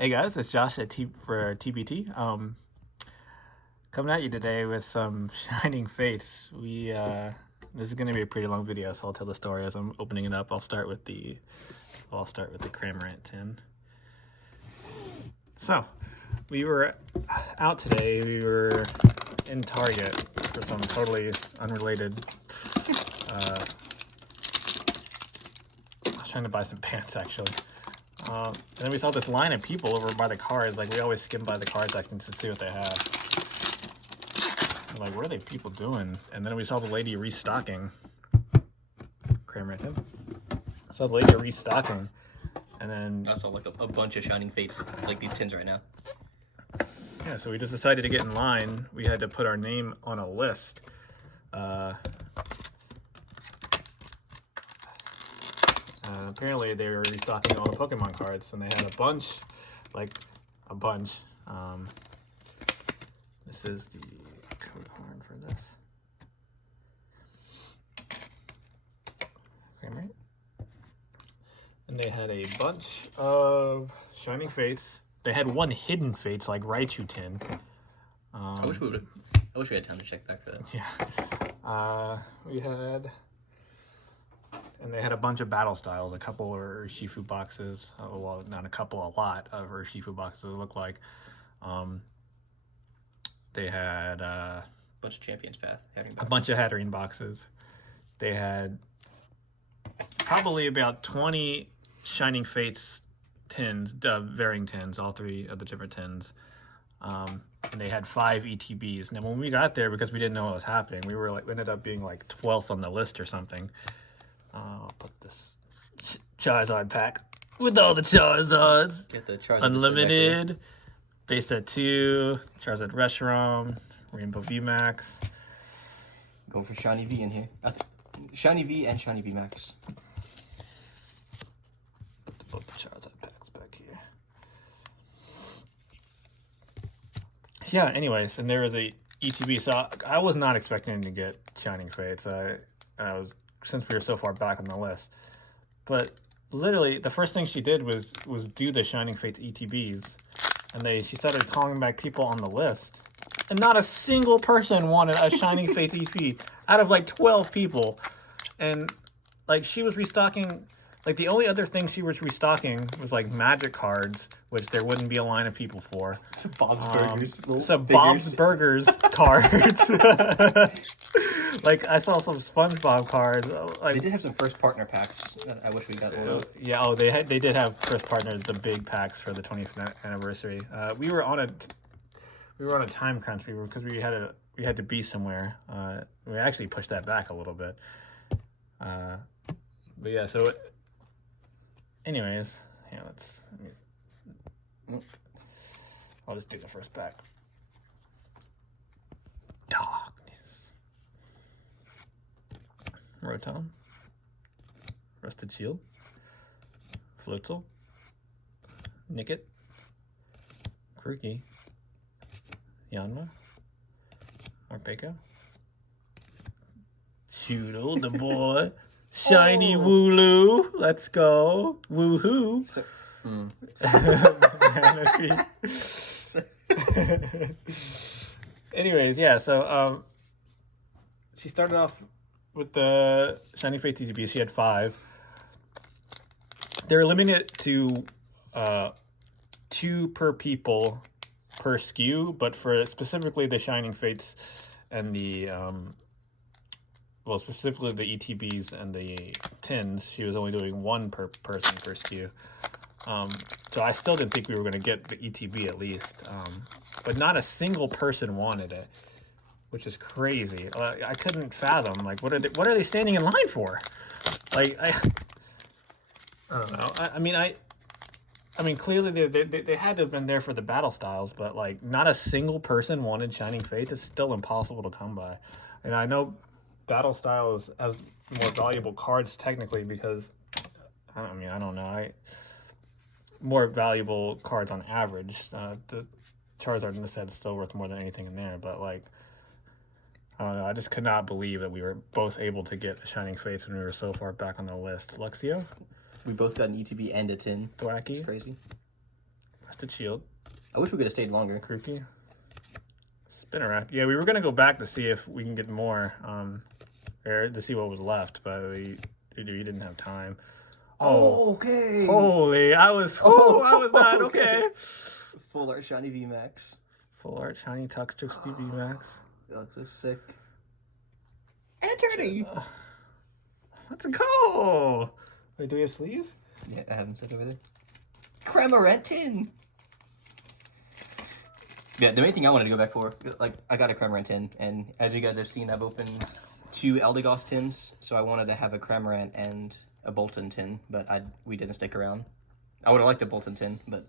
Hey guys, it's Josh for TBT. Coming at you today with some Shining Fates. This is going to be a pretty long video, so I'll tell the story as I'm opening it up. I'll start with the Cramorant tin. So, we were out today. We were in Target for some totally unrelated. I was trying to buy some pants actually. And then we saw this line of people over by the cards. Like, we always skim by the card section to see what they have. Like, what are they people doing? And then we saw the lady restocking. Cramorant him. Saw the lady restocking. And then I saw like a bunch of Shining Fates, like these tins right now. Yeah, so we just decided to get in line. We had to put our name on a list. Apparently they were restocking all the Pokemon cards, and they had a bunch. This is the code card for this. Okay, right? And they had a bunch of Shining Fates. They had one Hidden Fates, like Raichu tin. I wish we had time to check back for that. Yeah. We had... And they had a bunch of battle styles, a couple or Shifu boxes. Well, not a couple, a lot of Shifu boxes, it looked like. They had A bunch of Champions Path. a bunch of Hatterene boxes. They had probably about 20 Shining Fates tins, varying tins, all three of the different tins. And they had 5 ETBs. Now, when we got there, because we didn't know what was happening, we ended up being like 12th on the list or something. I'll put this Charizard pack with all the Charizards. Get the Charizard Unlimited, base set 2, Charizard Reshiram, Rainbow VMAX. Go for Shiny V in here. Shiny V and Shiny V Max. Put the Charizard packs back here. Yeah, anyways, and there was a ETB. So I was not expecting to get Shining Fates. I was, since we were so far back on the list. But literally, the first thing she did was do the Shining Fates ETBs. And she started calling back people on the list. And not a single person wanted a Shining Fates EP out of like 12 people. And like, she was restocking, like the only other thing she was restocking was like magic cards, which there wouldn't be a line of people for. Some Bob's Burgers. Some Bob's Burgers cards. Like, I saw some SpongeBob cards. Like, They did have some first partner packs that I wish we got. Yeah, they did have first partners, the big packs for the 20th anniversary. We were on a time crunch because we had to be somewhere. We actually pushed that back a little bit. But yeah, so anyways, yeah, I'll just do the first pack. Darkness. Rotom. Rusted Shield. Floatzel. Nickit. Grookey. Yanma. Morpeko. Shoodle, the boy. Shiny Wooloo. Let's go. Woohoo. Anyways, yeah, so she started off with the Shiny Fates ETB. She had 5. They're limited to 2 per people per SKU, but for specifically the Shining Fates and the specifically the ETBs and the tins, she was only doing 1 per person per SKU. So I still didn't think we were going to get the ETB at least. But not a single person wanted it, which is crazy. I couldn't fathom, like, what are they standing in line for? Like, I don't know. I mean, clearly they had to have been there for the battle styles, but like, not a single person wanted Shining Fates. It's still impossible to come by. And I know battle styles has more valuable cards technically because, I don't know. More valuable cards on average. The Charizard in the set is still worth more than anything in there, but like, I don't know. I just could not believe that we were both able to get the Shining Fates when we were so far back on the list. Luxio? We both got an ETB and a tin. Thwacky? It's crazy. Busted Shield. I wish we could have stayed longer. Creepy. Spinnerack. Yeah, we were gonna go back to see if we can get more, or to see what was left, but we didn't have time. Oh, okay. Holy! I was not okay. Full art shiny VMAX. Full art shiny Tux Trixie VMAX. That looks so sick. And turning. Let's go. Wait, do we have sleeves? Yeah, I have them set over there. Cramorant tin. Yeah, the main thing I wanted to go back for, like, I got a Cramorant tin, and as you guys have seen, I've opened 2 Eldegoss tins, so I wanted to have a Cramorant and a Bolton tin, but we didn't stick around. I would have liked a Bolton tin, but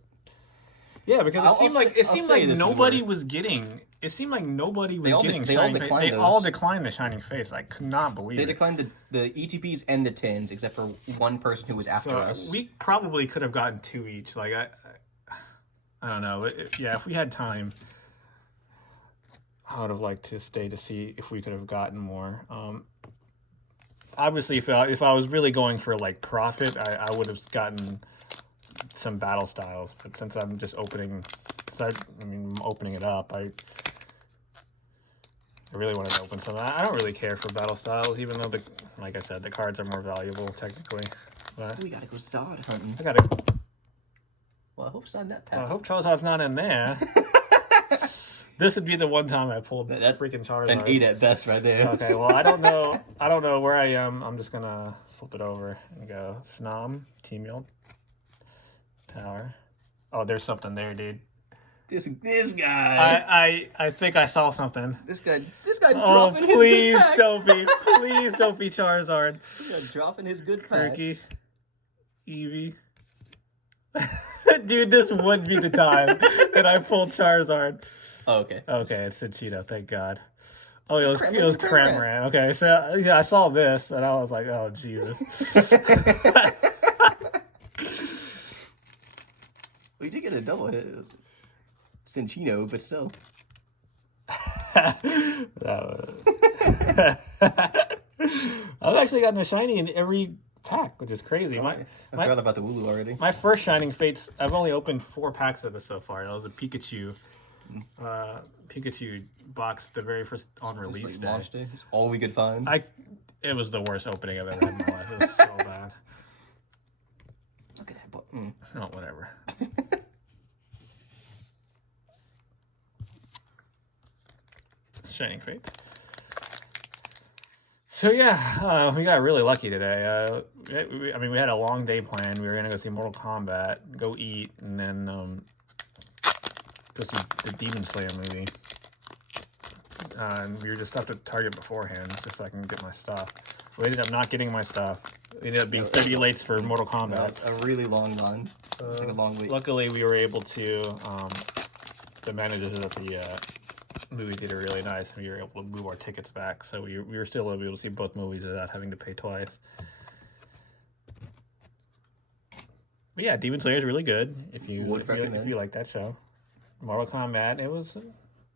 yeah, because it seemed like nobody was getting. It seemed like nobody was getting. They all declined the Shining Face. I could not believe it. They declined the ETPs and the tins, except for one person who was after us. We probably could have gotten 2 each. Like I don't know. If we had time, I would have liked to stay to see if we could have gotten more. Obviously, if I was really going for like profit, I would have gotten some battle styles. But since I'm just opening it up, I really wanted to open some. I don't really care for battle styles, even though like I said, the cards are more valuable technically. But we gotta go Zod hunting. I gotta. Well, I hope it's not in that pack. I hope Charizard's not in there. This would be the one time I pulled that freaking Charizard. An 8 at best right there. Okay, well, I don't know where I am. I'm just gonna flip it over and go Snom, Teemiel, Tower. Oh, there's something there, dude. This guy. I think I saw something. This guy oh, dropping please his good packs. Please don't be Charizard. This guy dropping his good packs. Perky, Eevee. Dude, this would be the time that I pulled Charizard. Oh, okay. Okay, it's Cinchito, thank God. Oh, it was Cramorant. Okay, so yeah, I saw this and I was like, oh Jesus. We did get a double hit. Cinchino, but still. I've actually gotten a shiny in every pack, which is crazy. I forgot about the Wooloo already. My first Shining Fates, I've only opened 4 packs of this so far. That was a Pikachu. Pikachu box, the very first on release day. Launch day. It's all we could find. It was the worst opening I've ever had in my life. It was so bad. Look at that button. Oh, whatever. Shining Fates. So yeah, we got really lucky today. We had a long day planned. We were gonna go see Mortal Kombat, go eat, and then go see the Demon Slayer movie. And we were just stopped at Target beforehand, just so I can get my stuff. We ended up not getting my stuff. It ended up being 30 lates for Mortal Kombat. A really long line. Like a long wait. Luckily, we were able to. The managers at the movie theater were really nice. We were able to move our tickets back, so we were still able to see both movies without having to pay twice. But yeah, Demon Slayer is really good if you like that show. Mortal Kombat, it was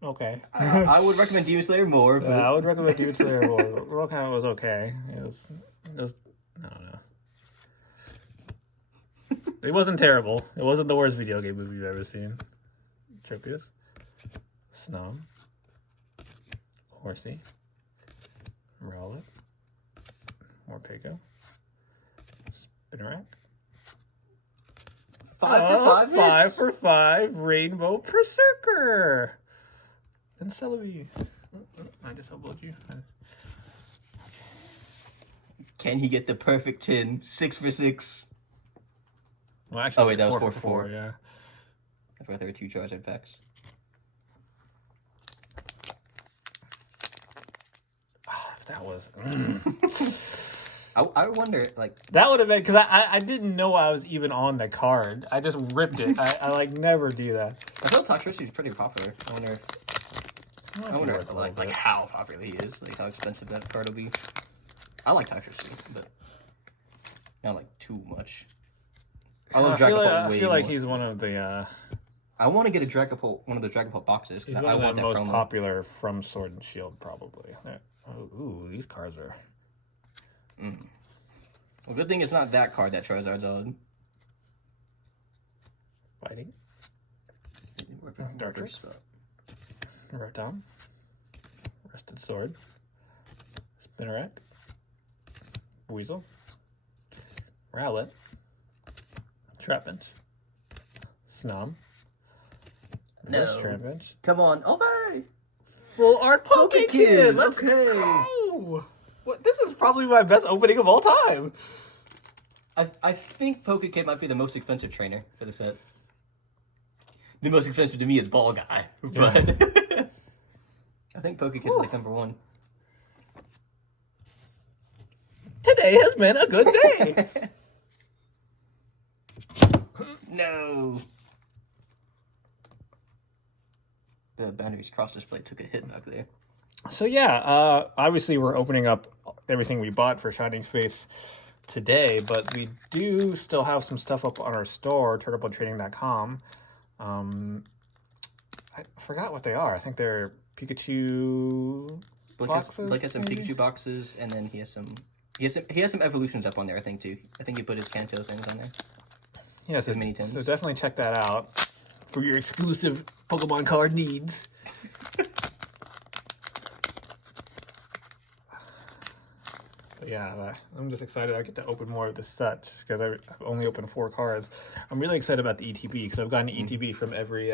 okay. I would recommend Demon Slayer more. But... I would recommend Demon Slayer more. Mortal Kombat was okay. It was I don't know. It wasn't terrible. It wasn't the worst video game movie you've ever seen. Tropius, Snom, Horsey, Rowlet, Morpeko, Spinnerack. 5 for 5 hits. 5 for 5 Rainbow Berserker. And Celebi. I just elbowed you. Can he get the perfect 10? 6 for 6. Well, actually, oh wait, that was 4 for 4. Yeah. I forgot there were 2 Charizard packs. Oh, that was. I wonder, like... That would have been... Because I didn't know I was even on the card. I just ripped it. I like, never do that. I feel Toxtricity is pretty popular. I wonder like how popular he is. Like, how expensive that card will be. I like Toxtricity, but... not, like, too much. I love Dragapult way I feel like more. he's one of the... I want to get one of the Dragapult boxes. He's one of the most popular from Sword and Shield, probably. Oh, ooh, these cards are... Well, good thing it's not that card that Charizard's on. Fighting. darker spot. Rotom. Rusted Sword. Spinnerack. Weasel. Rowlet. Trapinch. Snom. Reverse Trapinch. Come on, okay. Full art Pokekid. Let's okay. go. What? This is probably my best opening of all time. I think Pokekid might be the most expensive trainer for the set. The most expensive to me is Ball Guy, but I think Pokekid's like number one. Today has been a good day. No. The Boundaries cross display took a hit back there. So yeah, obviously we're opening up everything we bought for Shining Face today, but we do still have some stuff up on our store, turtlepodtrading.com. I forgot what they are. I think they're Pikachu boxes. Blake has some maybe? Pikachu boxes, and then he has some evolutions up on there. I think too. I think he put his Kanto things on there. Yeah, so, mini tins. so definitely check that out for your exclusive Pokemon card needs. But yeah, I'm just excited I get to open more of this set because I've only opened 4 cards. I'm really excited about the ETB because I've gotten ETB from every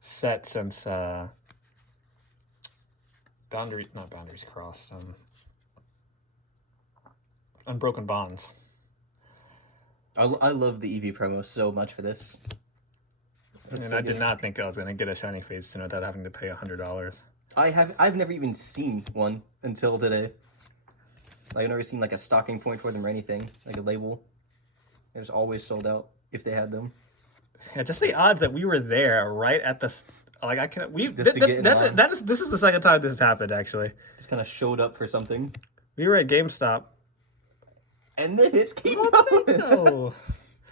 set since not Boundaries Crossed, Unbroken Bonds. I love the EV promo so much for this. And so I did not think I was going to get a Shiny Face without having to pay $100. I've never even seen one until today. Like, I've never seen like a stocking point for them or anything, like a label. It was always sold out if they had them. Yeah, just the odds that we were there right at the like I can we Just to get in line. This is the second time this has happened actually. Just kind of showed up for something, We were at GameStop. and the hits keep I don't think going. so.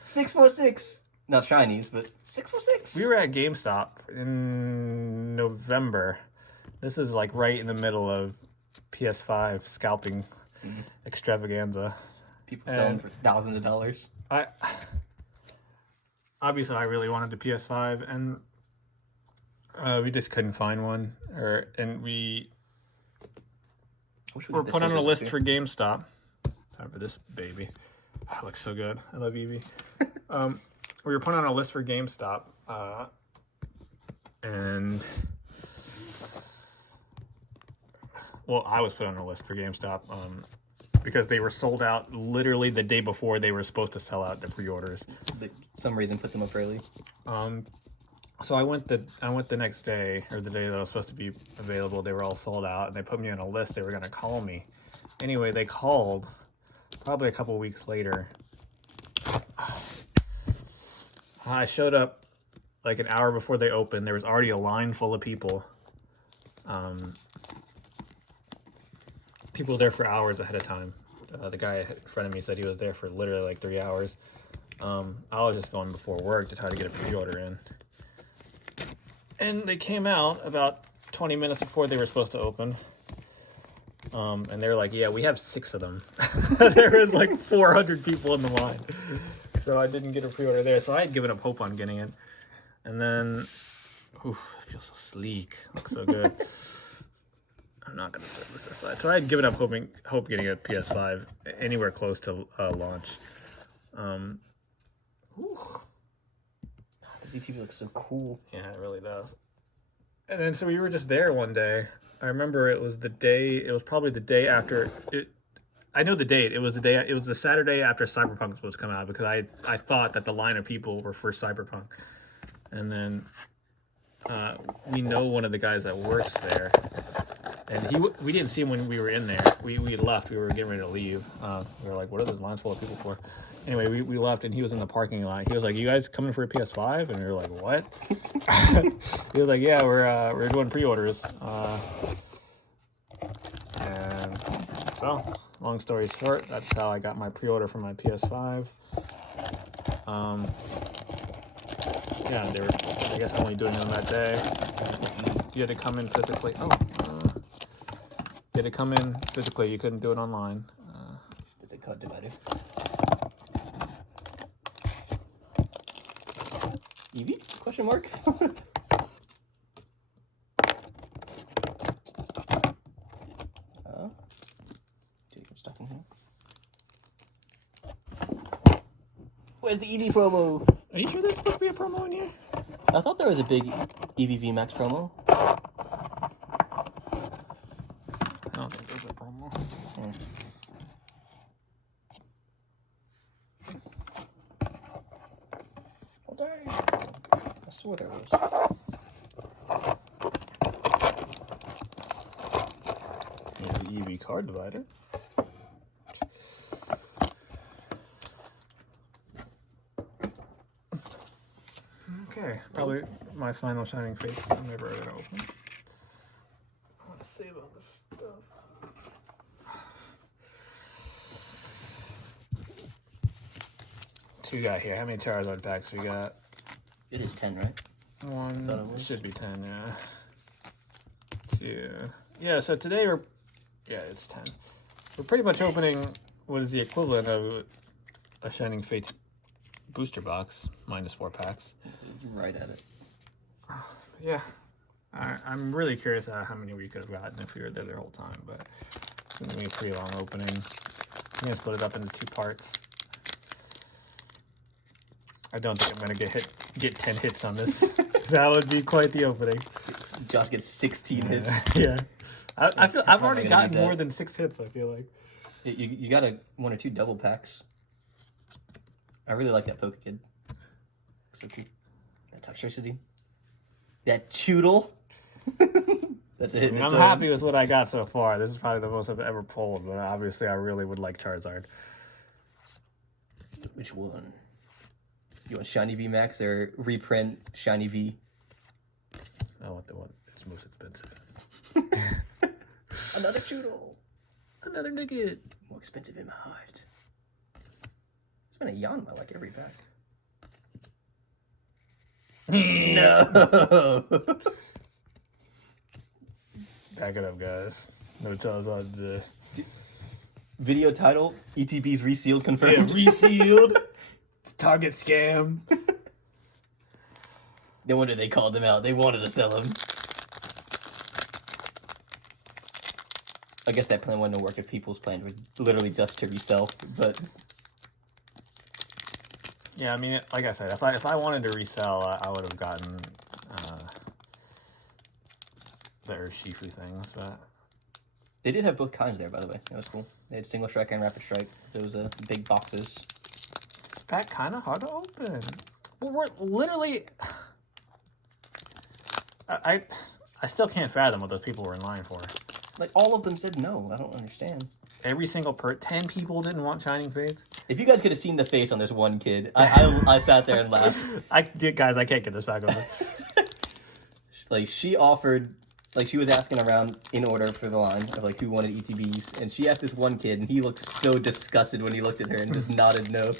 646, not shinies, but 646. We were at GameStop in November. This is like right in the middle of PS5 scalping extravaganza. People selling for thousands of dollars. Obviously I really wanted the PS5 and we just couldn't find one, and we were put on a list for GameStop. Time for this baby. That looks so good. I love Eevee. We were put on a list for GameStop, and well, I was put on a list for GameStop because they were sold out literally the day before they were supposed to sell out the pre-orders. For some reason, put them up early. So I went the next day, or the day that I was supposed to be available. They were all sold out, and they put me on a list. They were going to call me. Anyway, they called probably a couple weeks later. I showed up like an hour before they opened. There was already a line full of people. People there for hours ahead of time. The guy in front of me said he was there for literally like 3 hours. I was just going before work to try to get a pre-order in. And they came out about 20 minutes before they were supposed to open. And they were like, yeah, we have 6 of them. There was like 400 people in the line. So I didn't get a pre-order there. So I had given up hope on getting it. And then, it feels so sleek. Looks so good. I'm not going to throw this aside. So I had given up hope getting a PS5 anywhere close to launch. This ETB looks so cool. Yeah, it really does. And then so we were just there one day. I remember it was probably the day after it. I know the date. It was the Saturday after Cyberpunk was supposed to come out because I thought that the line of people were for Cyberpunk. And then we know one of the guys that works there. And we didn't see him when we were in there. We had left. We were getting ready to leave. We were like, what are those lines full of people for? Anyway, we left, and he was in the parking lot. He was like, you guys coming for a PS5? And we were like, what? He was like, yeah, we're doing pre-orders. And so, long story short, that's how I got my pre-order for my PS5. Yeah, they were, I guess, only doing them that day. You had to come in physically. You had to come in physically. You couldn't do it online. It's a code divider. Eevee? Question mark? Where's the EV promo? Are you sure there's supposed to be a promo in here? I thought there was a big EVV Max promo. I don't think there's a promo. Oh, dang. I swore there was. Here's the EV card divider. Okay, probably my final Shining Face I'm never going to open. I want to save all this stuff. So we got here, how many Charizard packs we got? It is 10, right? One, it should be 10, yeah. Two. Yeah, so today it's 10. We're pretty much opening what is the equivalent of a Shining Fates booster box, minus 4 packs. You're right at it. Yeah. I'm really curious how many we could have gotten if we were there the whole time, but it's going to be a pretty long opening. I'm going to split it up into 2 parts. I don't think I'm going to get 10 hits on this. That would be quite the opening. Josh gets 16 hits. Yeah. I feel I've already gotten more than 6 hits, I feel like. You got 1 or 2 double packs. I really like that Pokekid. So cool. That Toxtricity. That Choodle. That's a hit. I'm happy with what I got so far. This is probably the most I've ever pulled, but obviously I really would like Charizard. Which one? You want Shiny V Max or reprint Shiny V? I want the one that's most expensive. Another Choodle. Another Nugget. More expensive in my heart. There's been a Yanma like every pack. No. Back it up, guys. No Charizard. Video title: ETB's resealed confirmed. Yeah, resealed. Target scam. No wonder they called them out. They wanted to sell them. I guess that plan wouldn't work if people's plan was literally just to resell, but yeah, I mean, like I said, if I wanted to resell, I would have gotten the Urshifu things, but they did have both kinds there, by the way. That was cool. They had Single Strike and Rapid Strike. Those big boxes. This pack kind of hard to open. Well, we're literally. I still can't fathom what those people were in line for. Like, all of them said no. I don't understand. Every single 10 people didn't want Shining Fates. If you guys could have seen the face on this one kid, I sat there and laughed. Guys, I can't get this back open. Like, she offered, like, she was asking around in order for the line of, like, who wanted ETBs. And she asked this one kid, and he looked so disgusted when he looked at her and just nodded no.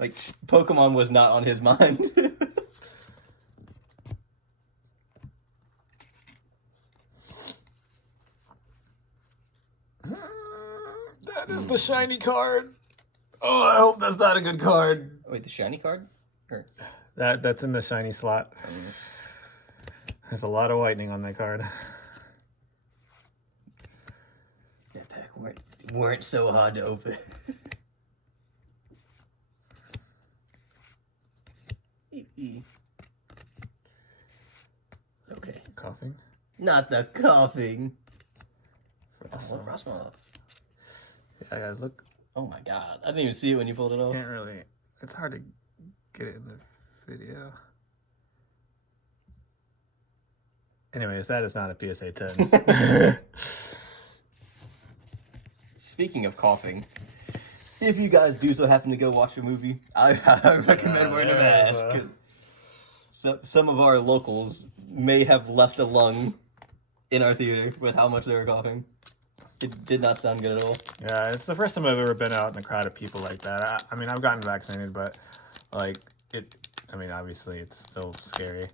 Like, Pokemon was not on his mind. That is the shiny card. Oh, I hope that's not a good card. Wait, the shiny card? Or... That's in the shiny slot. There's a lot of whitening on that card. That pack weren't so hard to open. Okay. Coughing. Not the coughing. Frostmoth. Yeah, guys, look. Oh my god. I didn't even see it when you pulled it off. Can't really. It's hard to get it in the video. Anyways, that is not a PSA 10. Speaking of coughing, if you guys do so happen to go watch a movie, I recommend wearing a mask. Some of our locals may have left a lung in our theater with how much they were coughing. It did not sound good at all. Yeah, it's the first time I've ever been out in a crowd of people like that. I mean, I've gotten vaccinated, but like I mean, obviously it's still scary.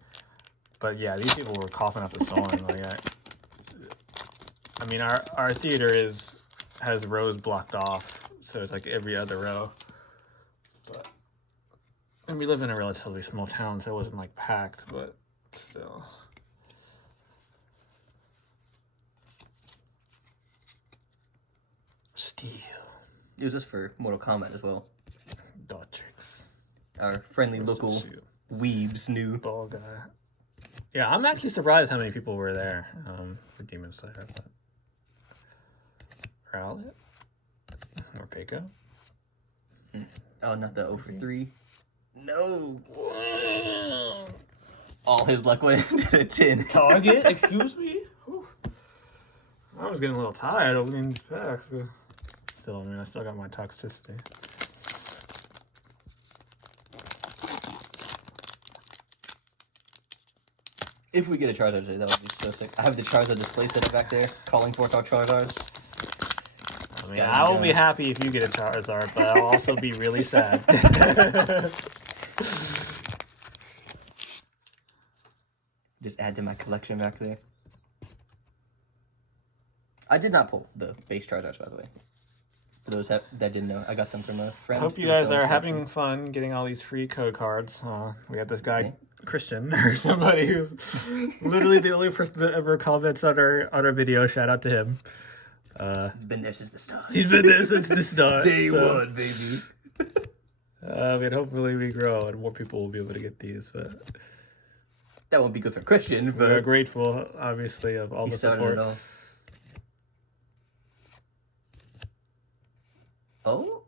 But yeah, these people were coughing up a storm. Like, I mean, our theater has rows blocked off, so it's like every other row. But, and we live in a relatively small town, so it wasn't like packed, but still. Steel. It was just for Mortal Kombat as well. Dot tricks. Our friendly local weebs knew. Ball guy. Yeah, I'm actually surprised how many people were there for Demon Slayer. But... Rowlet? Or Peiko? Oh, not the 0 for 3. No! All his luck went into the tin. Target? Excuse me? Whew. I was getting a little tired opening these packs. Still, I mean, I still got my toxicity. If we get a Charizard today, that would be so sick. I have the Charizard display set up back there, calling forth our Charizards. I mean, I will be happy if you get a Charizard, but I'll also be really sad. Just add to my collection back there. I did not pull the base Charizards, by the way. For those that didn't know, I got them from a friend. Hope you guys are having fun getting all these free code cards. We had this guy, Christian, or somebody who's literally the only person that ever comments on our video. Shout out to him. He's been there since the start. He's been there since the start. Day one, baby. I mean, hopefully we grow and more people will be able to get these. But that won't be good for Christian. But we're grateful, obviously, of all the support. Oh,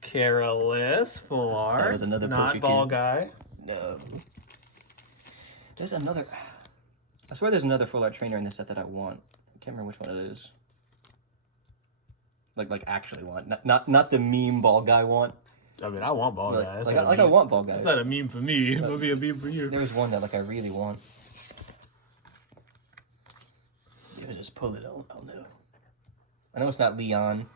Careless, full art. That was another not ball guy. No. There's another. I swear there's another full art trainer in this set that I want. I can't remember which one it is. Like actually want, not the meme ball guy want. I mean, I want ball guy. I want ball guy. It's not a meme for me. It'll be a meme for you. There's one that I really want. If I just pull it, I'll know. I know it's not Leon.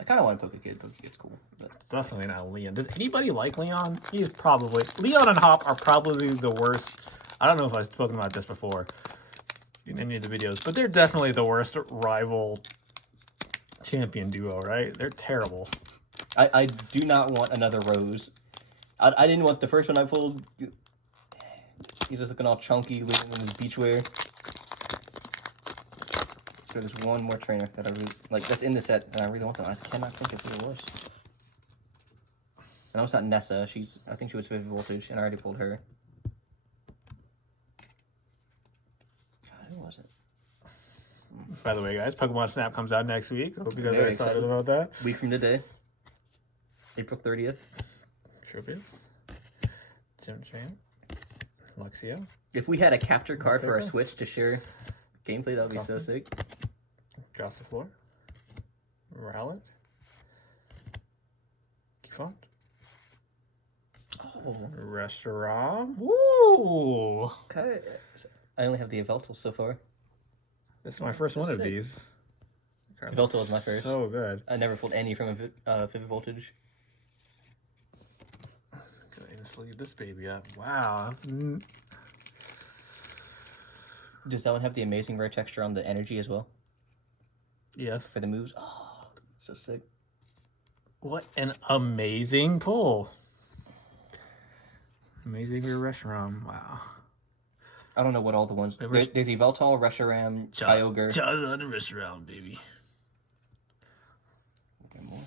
I kind of want a Pokekid. Pokekid's cool. But... It's definitely not Leon. Does anybody like Leon? He is probably... Leon and Hop are probably the worst. I don't know if I've spoken about this before in any of the videos, but they're definitely the worst rival champion duo, right? They're terrible. I do not want another Rose. I didn't want the first one I pulled. He's just looking all chunky, living in his beachwear. So there's one more trainer that I really like that's in the set and I really want them. I just cannot think of who it was. I know it's not Nessa. I think she was 50 voltage and I already pulled her. God, who was it? By the way, guys, Pokemon Snap comes out next week. I hope you guys are excited about that. Week from today. April 30th. Tribute. Chan. Luxio. If we had a capture card for our Switch to share gameplay, that would be so sick. Gossifleur. Rowlet. Kifont. Oh. Restaurant. Woo! Okay. I only have the Yveltal so far. This is my first one of these. Yveltal was my first. So good. I never pulled any from a 50 voltage. Let's leave this baby up. Wow. Does that one have the amazing rare texture on the energy as well? Yes. For the moves? Oh, so sick. What an amazing pull. Amazing rare restaurant. Wow. I don't know what all the ones... There's Yveltal, Reshiram, Kyogre. Charizard and restaurant, baby. Okay, more.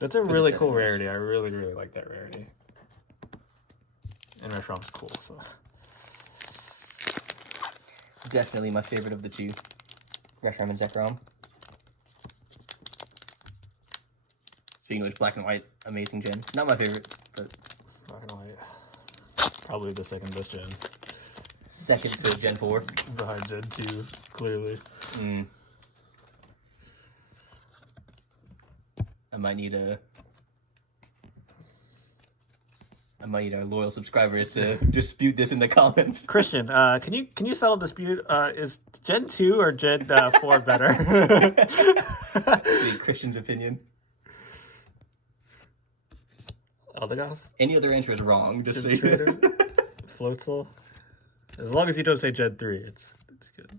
That's a really cool rarity. I really, really like that rarity. And restaurant's cool, so... Definitely my favorite of the two. Reshiram and Zekrom. Speaking of which, Black and White, amazing gen. Not my favorite, but... Black and White. Probably the second best gen. Second to Gen 4. Behind Gen 2, clearly. I might need our loyal subscribers to dispute this in the comments. Christian, can you settle dispute? Is Gen 2 or Gen 4 better? Christian's opinion. Eldegoss? Any other answer is wrong, just say. Floatzel? As long as you don't say Gen 3, it's good.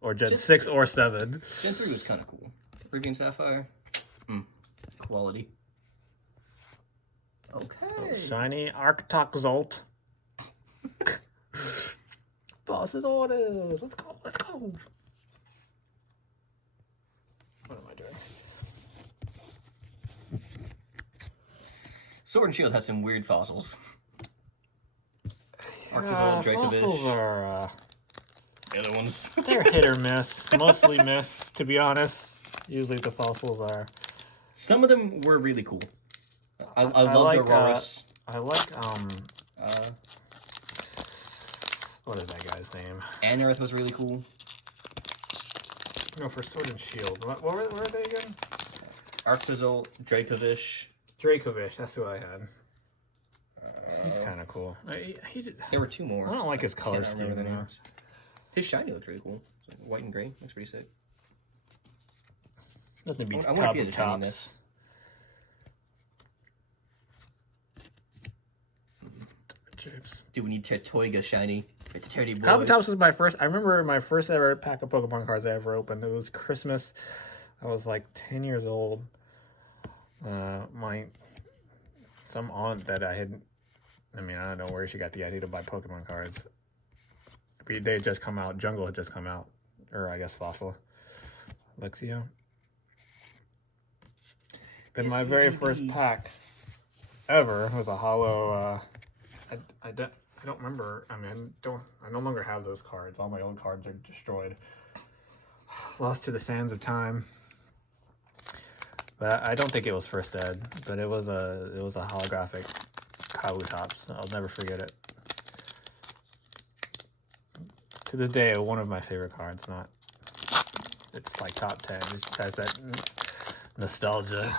Or Gen 6 or 7. Gen 3 was kind of cool. Ruby and Sapphire. Quality. Okay. Oh, shiny Arctoxalt. Boss's orders. Let's go. Let's go. What am I doing? Sword and Shield has some weird fossils. Arctazol, fossils are the other ones. they're hit or miss. Mostly miss, to be honest. Usually the fossils are. Some of them were really cool. I love like Aurorus. I like what is that guy's name? Anorith was really cool. No, for Sword and Shield. What were they again? Arctazol, Dracovish. Dracovish, that's who I had. He's kind of cool. There were two more. I don't like his color scheme. His shiny looks really cool. It's like white and gray. Looks pretty sick. Nothing beats I wonder if he had a shiny in tops. this. Dude, we need Tertoiga shiny. The Terry boys. Kabutops was my first. I remember my first ever pack of Pokemon cards I ever opened. It was Christmas. I was like 10 years old. Some aunt that I had. I mean, I don't know where she got the idea to buy Pokemon cards. They had just come out. Jungle had just come out, or I guess Fossil. Lexio. And my very first pack ever was a hollow. I don't remember. I mean, I no longer have those cards. All my old cards are destroyed. Lost to the sands of time. But I don't think it was first ed. But it was a holographic Kabutops. I'll never forget it. To this day, one of my favorite cards. It's like top 10. It just has that nostalgia.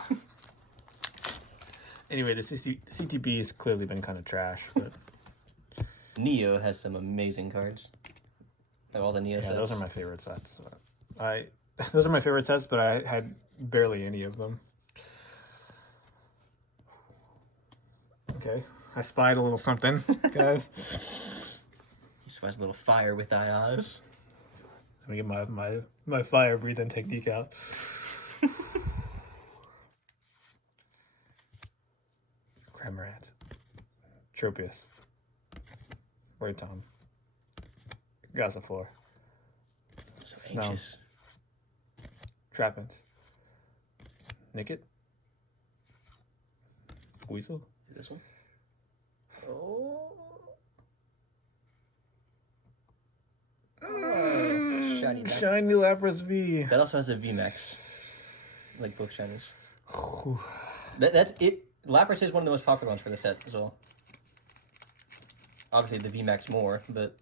Anyway, the CTB has clearly been kind of trash, but Neo has some amazing cards. Like all the Neo sets. Those are my favorite sets. Those are my favorite sets, but I had barely any of them. Okay, I spied a little something, guys. He spies a little fire with thy eyes. Let me get my fire breathing technique out. Cramorant, Tropius, Rotom, Gossifleur, So anxious. Trapinch, Nickit, Weasel. This one? Oh. Shiny back. Shiny Lapras V. That also has a VMAX. Like both shinies. That's it. Lapras is one of the most popular ones for the set as well. Obviously the VMAX more, but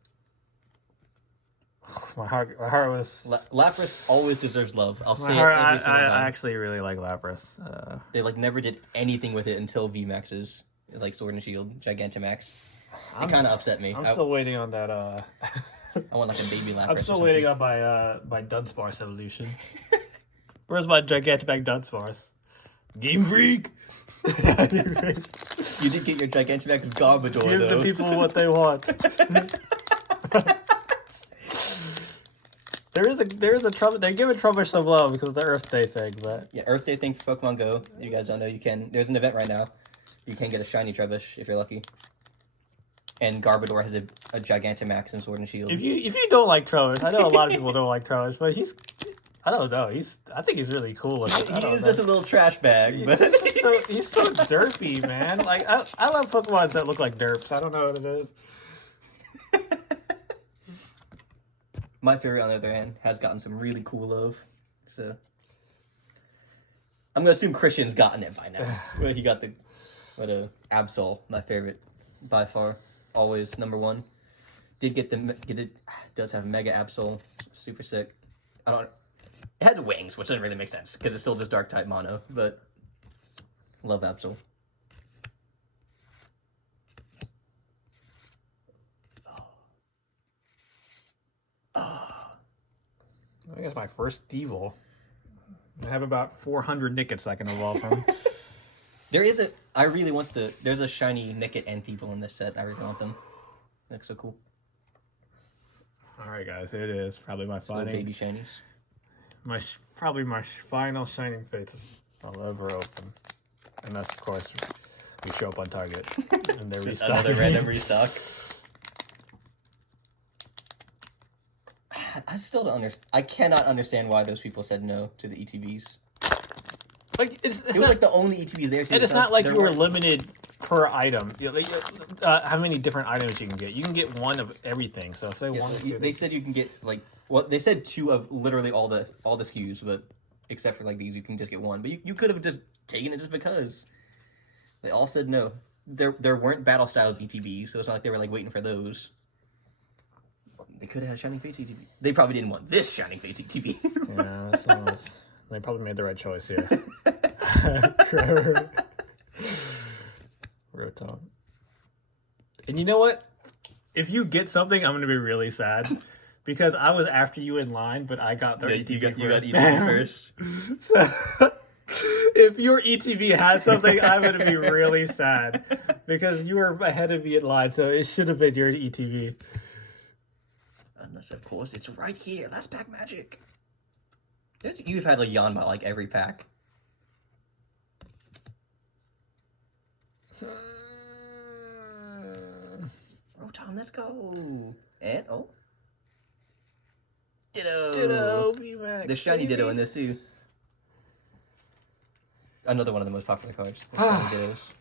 My heart was. Lapras always deserves love. I'll say it I every single time. actually really like Lapras. They like never did anything with it until VMAXs, like Sword and Shield, Gigantamax. It kind of upset me. I'm still waiting on that. I want like a baby Lapras. I'm still waiting on my Dunsparce evolution. Where's my Gigantamax Dunsparce? Game Freak. You did get your Gigantamax Garbodor, Give though. the people what they want. There is a Trubbish. They give a Trubbish some love because of the Earth Day thing, but Yeah, Earth Day thing for Pokemon Go. You guys don't know, you can. There's an event right now. You can get a shiny Trubbish if you're lucky. And Garbodor has a Gigantamax in Sword and Shield. if you don't like Trubbish, I know a lot of people don't like Trubbish, but I don't know. I think he's really cool. He is just a little trash bag, but He's so derpy, man. Like I love Pokemon that look like derps. I don't know what it is. my favorite, on the other hand, has gotten some really cool love. So I'm gonna assume Christian's gotten it by now. Well, he got Absol, my favorite by far, always number one. Did get it. Does have Mega Absol, super sick. It has wings, which doesn't really make sense because it's still just Dark type mono, but love Absol. I think it's my first Evil. I have about 400 Nickets I can evolve from. I really want there's a shiny Nickit and Thievul in this set. I really want them. They look so cool. All right, guys, it is probably my Little final, baby shinies. probably my final Shining Fates I'll ever open, and that's of course we show up on Target and they're restocking. Another random restock. I still don't understand. I cannot understand why those people said no to the ETBs. Like it was like the only ETBs there. Too. And it's not like you were limited per item. You know, like, how many different items you can get? You can get one of everything. So if they wanted to, they said you can get like they said 2 of literally all the SKUs, but except for like these, you can just get 1. But you could have just taken it just because. They all said no. There weren't battle styles ETBs, so it's not like they were like waiting for those. They could have had Shining Fates ETB. They probably didn't want this Shining Fates ETB. Yeah, they probably made the right choice here. Rotom. And you know what? If you get something, I'm gonna be really sad because I was after you in line, but I got their ETB first. You got ETB first. So, if your ETB had something, I'm gonna be really sad because you were ahead of me in line, so it should have been your ETB. Unless, of course, it's right here. That's pack magic. You've had like Yanma like every pack. Rotom, let's go. And Ditto. VMAX, the shiny baby. Ditto in this too. Another one of the most popular cards. The shiny Dittos.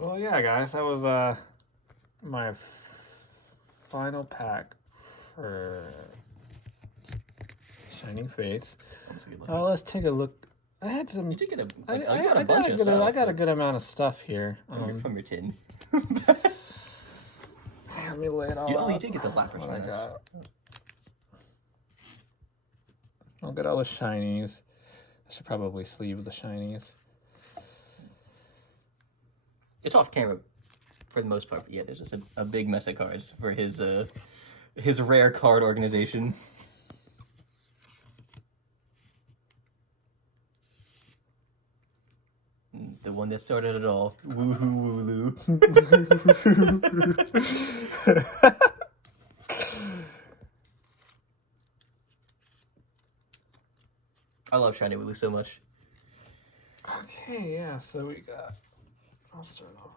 Well, yeah, guys, that was my final pack for Shining Fates. Let's take a look. I had some. You did get I got a good amount of stuff here. From your tin. Let me lay it all out. You did get the Lapras. I'll get all the shinies. I should probably sleeve the shinies. It's off camera for the most part, but yeah, there's just a big mess of cards for his rare card organization. The one that started it all. Woohoo Wooloo. I love Shiny Wooloo so much. Okay, yeah, so we got... I'll start off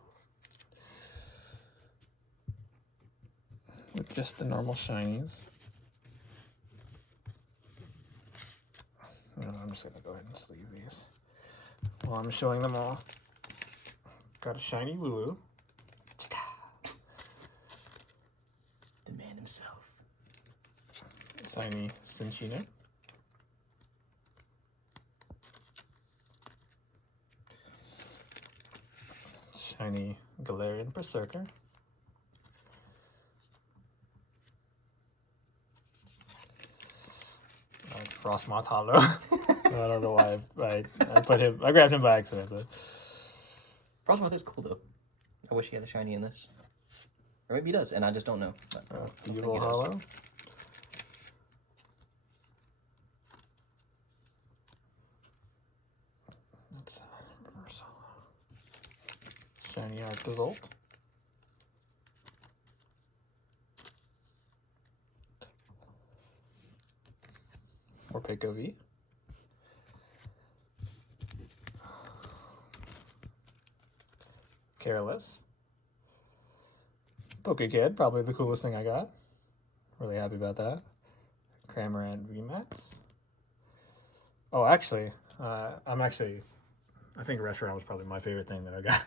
with just the normal shinies. I'm just gonna go ahead and sleeve these while I'm showing them all. Got a shiny Wooloo. The man himself. Shiny Cinccino. Shiny Galarian Berserker. Frostmoth Hollow. I don't know why I grabbed him by accident. But... Frostmoth is cool though. I wish he had a shiny in this. Or maybe he does, and I just don't know. Evil Hollow. That's reverse hollow. Shiny Arctozolt. Or Pico V. Careless. Pokekid, probably the coolest thing I got. Really happy about that. Cramorant VMAX. Oh, actually, I think Restaurant was probably my favorite thing that I got.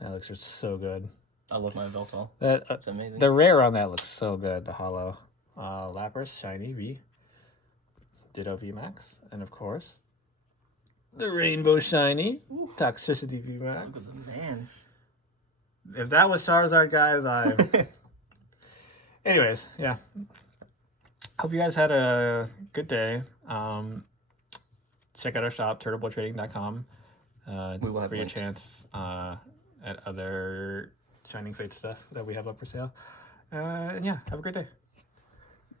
That looks just so good. I love my Veltal. That's amazing. The rare on that looks so good, the hollow. Lapras, Shiny V. Ditto VMAX. And of course, the Rainbow Shiny. Ooh. Toxicity VMAX. Look at the mans. If that was Charizard, guys, Anyways, yeah. Hope you guys had a good day. Check out our shop, turtleboytrading.com. We will have for your chance at other Shining Fate stuff that we have up for sale. And yeah, have a great day.